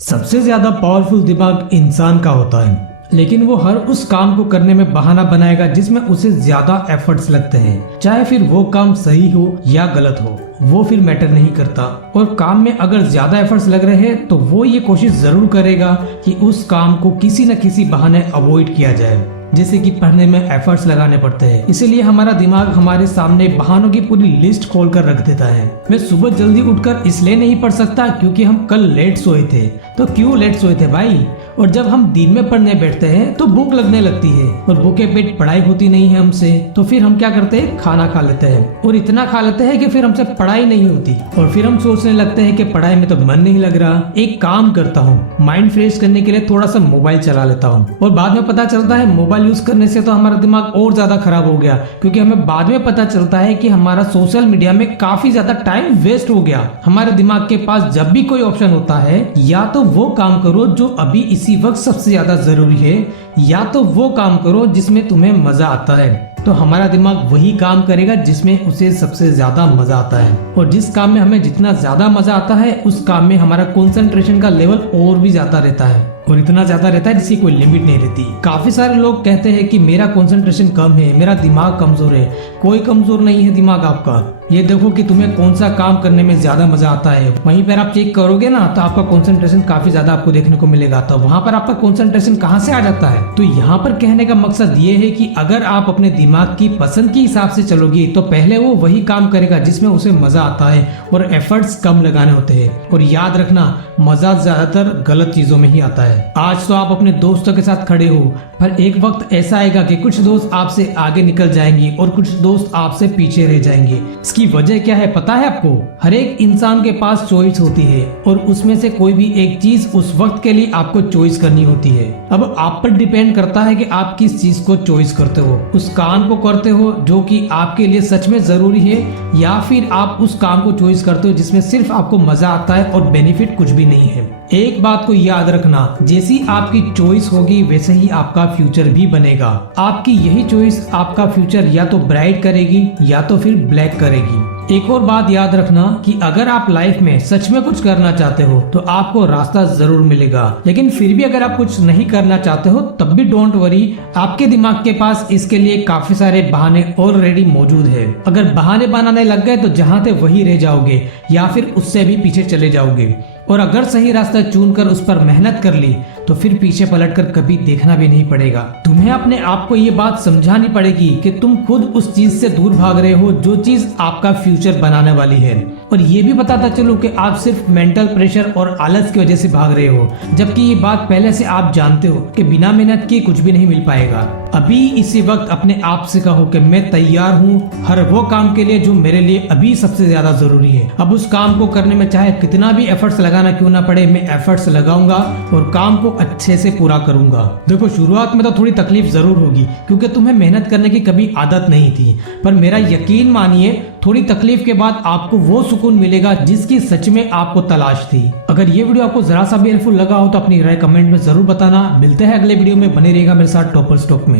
सबसे ज्यादा पावरफुल दिमाग इंसान का होता है, लेकिन वो हर उस काम को करने में बहाना बनाएगा जिसमें उसे ज्यादा एफर्ट्स लगते हैं। चाहे फिर वो काम सही हो या गलत हो, वो फिर मैटर नहीं करता। और काम में अगर ज्यादा एफर्ट्स लग रहे हैं तो वो ये कोशिश जरूर करेगा कि उस काम को किसी न किसी बहाने अवॉइड किया जाए, जैसे कि पढ़ने में एफर्ट्स लगाने पड़ते हैं। इसीलिए हमारा दिमाग हमारे सामने बहानों की पूरी लिस्ट खोल कर रख देता है। मैं सुबह जल्दी उठकर इसलिए नहीं पढ़ सकता क्योंकि हम कल लेट सोए थे। तो क्यों लेट सोए थे भाई? और जब हम दिन में पढ़ने बैठते हैं तो भूख लगने लगती है और भूखे पेट पढ़ाई होती नहीं है हमसे, तो फिर हम क्या करते हैं? खाना खा लेते हैं और इतना खा लेते हैं कि फिर हमसे पढ़ाई नहीं होती और फिर हम सोचने लगते हैं कि पढ़ाई में तो मन नहीं लग रहा, एक काम करता हूँ, माइंड फ्रेश करने के लिए थोड़ा सा मोबाइल चला लेता हूँ। और बाद में पता चलता है मोबाइल यूज करने से तो हमारा दिमाग और ज्यादा खराब हो गया, क्योंकि हमें बाद में पता चलता है कि हमारा सोशल मीडिया में काफी ज्यादा टाइम वेस्ट हो गया। हमारे दिमाग के पास जब भी कोई ऑप्शन होता है, या तो वो काम करो जो अभी इसी वक्त सबसे ज्यादा जरूरी है, या तो वो काम करो जिसमें तुम्हें मजा आता है, तो हमारा दिमाग वही काम करेगा जिसमें उसे सबसे ज्यादा मजा आता है। और जिस काम में हमें जितना ज्यादा मजा आता है उस काम में हमारा कंसंट्रेशन का लेवल और भी ज्यादा रहता है, और इतना ज्यादा रहता है जिसकी कोई लिमिट नहीं रहती। काफी सारे लोग कहते हैं कि मेरा कंसंट्रेशन कम है, मेरा दिमाग कमजोर है। कोई कमजोर नहीं है दिमाग आपका। ये देखो कि तुम्हें कौन सा काम करने में ज्यादा मजा आता है, वहीं पर आप चेक करोगे ना तो आपका कंसंट्रेशन काफी ज्यादा आपको देखने को मिलेगा। तो वहाँ पर आपका कंसंट्रेशन कहाँ से आ जाता है? तो यहाँ पर कहने का मकसद ये है कि अगर आप अपने दिमाग की पसंद के हिसाब से चलोगे तो पहले वो वही काम करेगा जिसमें उसे मजा आता है और एफर्ट्स कम लगाने होते हैं। और याद रखना, मजा ज्यादातर गलत चीजों में ही आता है। आज तो आप अपने दोस्तों के साथ खड़े हो, पर एक वक्त ऐसा आएगा कि कुछ दोस्त आपसे आगे निकल जाएंगे और कुछ दोस्त आपसे पीछे रह जाएंगे। इसकी वजह क्या है पता है आपको? हर एक इंसान के पास चॉइस होती है और उसमें से कोई भी एक चीज उस वक्त के लिए आपको चॉइस करनी होती है। अब आप पर डिपेंड करता है कि आप किस चीज को चॉइस करते हो। उस काम को करते हो जो कि आपके लिए सच में जरूरी है, या फिर आप उस काम को चॉइस करते हो जिसमें सिर्फ आपको मजा आता है और बेनिफिट कुछ भी नहीं है। एक बात को याद रखना, जैसी आपकी चॉइस होगी वैसे ही आपका फ्यूचर भी बनेगा। आपकी यही चॉइस आपका फ्यूचर या तो ब्राइट करेगी या तो फिर ब्लैक करेगी। एक और बात याद रखना कि अगर आप लाइफ में सच में कुछ करना चाहते हो तो आपको रास्ता जरूर मिलेगा, लेकिन फिर भी अगर आप कुछ नहीं करना चाहते हो तब भी डोंट वरी, आपके दिमाग के पास इसके लिए काफी सारे बहाने ऑलरेडी मौजूद है। अगर बहाने बनाने लग गए तो जहाँ थे वही रह जाओगे या फिर उससे भी पीछे चले जाओगे। और अगर सही रास्ता चुनकर उस पर मेहनत कर ली तो फिर पीछे पलटकर कभी देखना भी नहीं पड़ेगा। तुम्हें अपने आप को ये बात समझानी पड़ेगी कि तुम खुद उस चीज से दूर भाग रहे हो जो चीज आपका फ्यूचर बनाने वाली है। और ये भी बताता चलो कि आप सिर्फ मेंटल प्रेशर और आलस की वजह से भाग रहे हो, जबकि ये बात पहले से आप जानते हो कि बिना मेहनत के कुछ भी नहीं मिल पाएगा। अभी इसी वक्त अपने आप से कहो कि मैं तैयार हूँ हर वो काम के लिए जो मेरे लिए अभी सबसे ज्यादा जरूरी है। अब उस काम को करने में चाहे कितना भी एफर्ट्स लगाना क्यों ना पड़े, मैं एफर्ट्स लगाऊंगा और काम को अच्छे से पूरा करूंगा। देखो, शुरुआत में तो थोड़ी तकलीफ जरूर होगी क्योंकि तुम्हें मेहनत करने की कभी आदत नहीं थी, पर मेरा यकीन मानिए थोड़ी तकलीफ के बाद आपको वो सुकून मिलेगा जिसकी सच में आपको तलाश थी। अगर ये वीडियो आपको जरा सा भी हेल्पफुल लगा हो तो अपनी राय कमेंट में जरूर बताना। मिलते हैं अगले वीडियो में, बने रहेगा मेरे साथ टॉपर स्टॉक में।